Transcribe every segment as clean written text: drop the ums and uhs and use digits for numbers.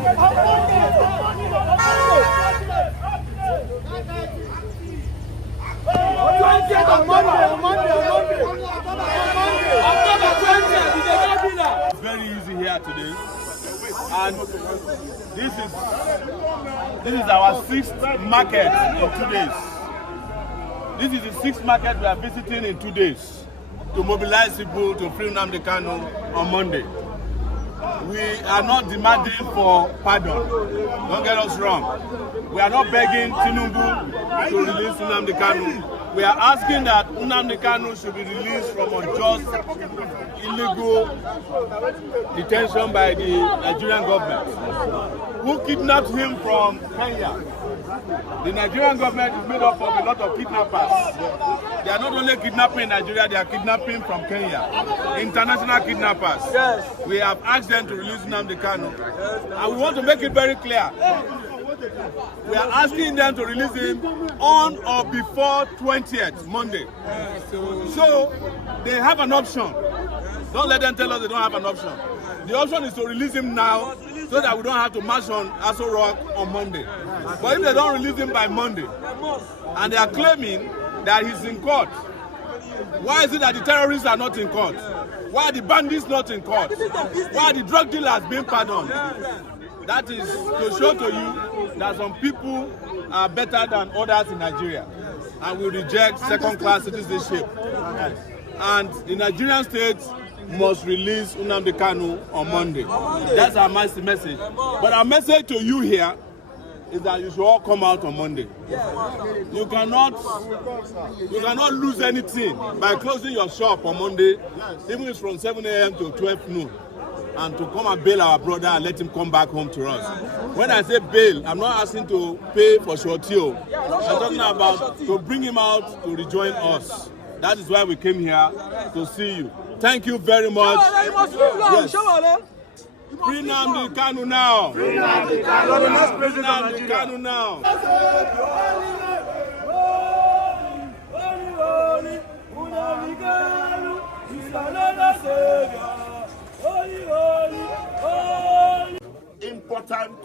It's very easy here today, and this is our 6th market in 2 days. This is the 6th market we are visiting in 2 days to mobilize people to free Nnamdi Kanu on Monday. We are not demanding for pardon. Don't get us wrong. We are not begging Tinubu to release Nnamdi Kanu. We are asking that Nnamdi Kanu should be released from unjust, illegal detention by the Nigerian government, who kidnapped him from Kenya. The Nigerian government is made up of a lot of kidnappers. They are not only kidnapping in Nigeria, they are kidnapping from Kenya. International kidnappers. Yes. We have asked them to release Nnamdi Kanu. And we want to make it very clear. We are asking them to release him on or before 20th, Monday. So they have an option. Don't let them tell us they don't have an option. The option is to release him now so that we don't have to march on Aso Rock on Monday. But if they don't release him by Monday, and they are claiming that he's in court, why is it that the terrorists are not in court? Why are the bandits not in court? Why are the drug dealers being pardoned? That is to show to you that some people are better than others in Nigeria, and we reject second-class citizenship. And the Nigerian state must release Nnamdi Kanu on Monday. That's our message. But our message to you here is that you should all come out on Monday. You cannot lose anything by closing your shop on Monday, even if it's from 7 a.m. to 12 noon, and to come and bail our brother and let him come back home to us. When I say bail, I'm not asking to pay for shortio. I'm talking about to bring him out to rejoin us. That is why we came here to see you. Thank you very much. Yes. Free Nnamdi Kanu now. Free Nnamdi Kanu. Free Nnamdi Kanu now. Important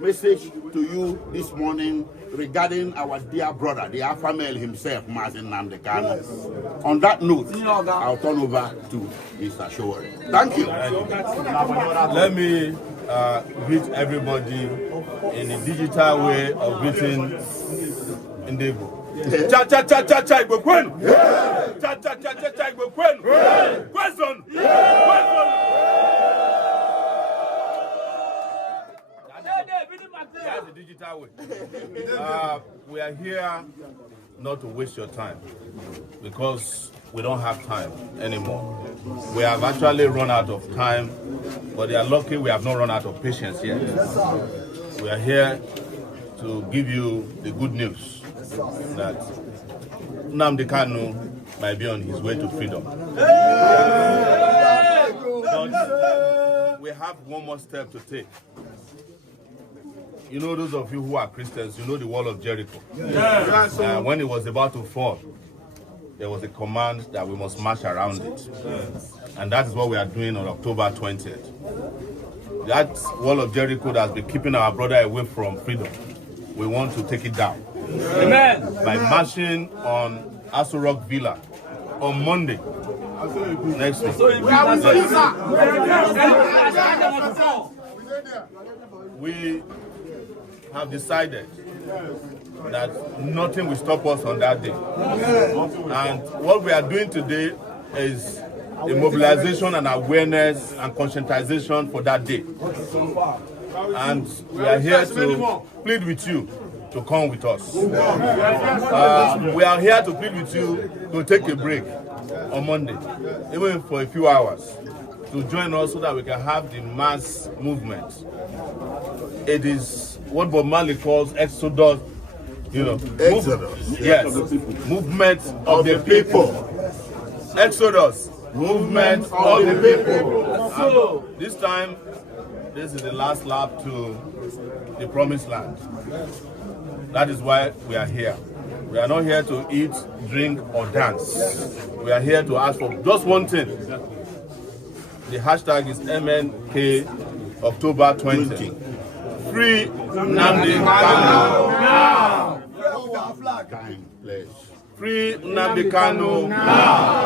message to you this morning regarding our dear brother, the alpha male himself, Nnamdi Kanu. On that note, I'll turn over to Mr. Showore. Thank you. Let me greet everybody in the digital way of greeting Ndebo. Cha cha cha cha cha Igbo kwenu. Cha cha cha cha cha Igbo kwenu. Question. That's the digital way. We are here not to waste your time because we don't have time anymore. We have actually run out of time, but they are lucky we have not run out of patience yet. We are here to give you the good news that Nnamdi Kanu might be on his way to freedom. But we have one more step to take. You know, those of you who are Christians, you know the wall of Jericho. Yeah. When it was about to fall, there was a command that we must march around it. And that is what we are doing on October 20th. That wall of Jericho that has been keeping our brother away from freedom, we want to take it down. Amen. By marching on Aso Rock Villa on Monday. Next week. We have decided that nothing will stop us on that day. And what we are doing today is a mobilization and awareness and conscientization for that day. And we are here to plead with you to come with us. We are here to plead with you to take a break on Monday, even for a few hours, to join us so that we can have the mass movement. It is what Bob Marley calls Exodus, Exodus. Yes, movement of the people. Exodus, movement of the people. So this time, this is the last lap to the promised land. That is why we are here. We are not here to eat, drink, or dance. We are here to ask for just one thing. The hashtag is MNK October 20. Free Nnamdi Kanu. Time, please. Free Nnamdi Kanu.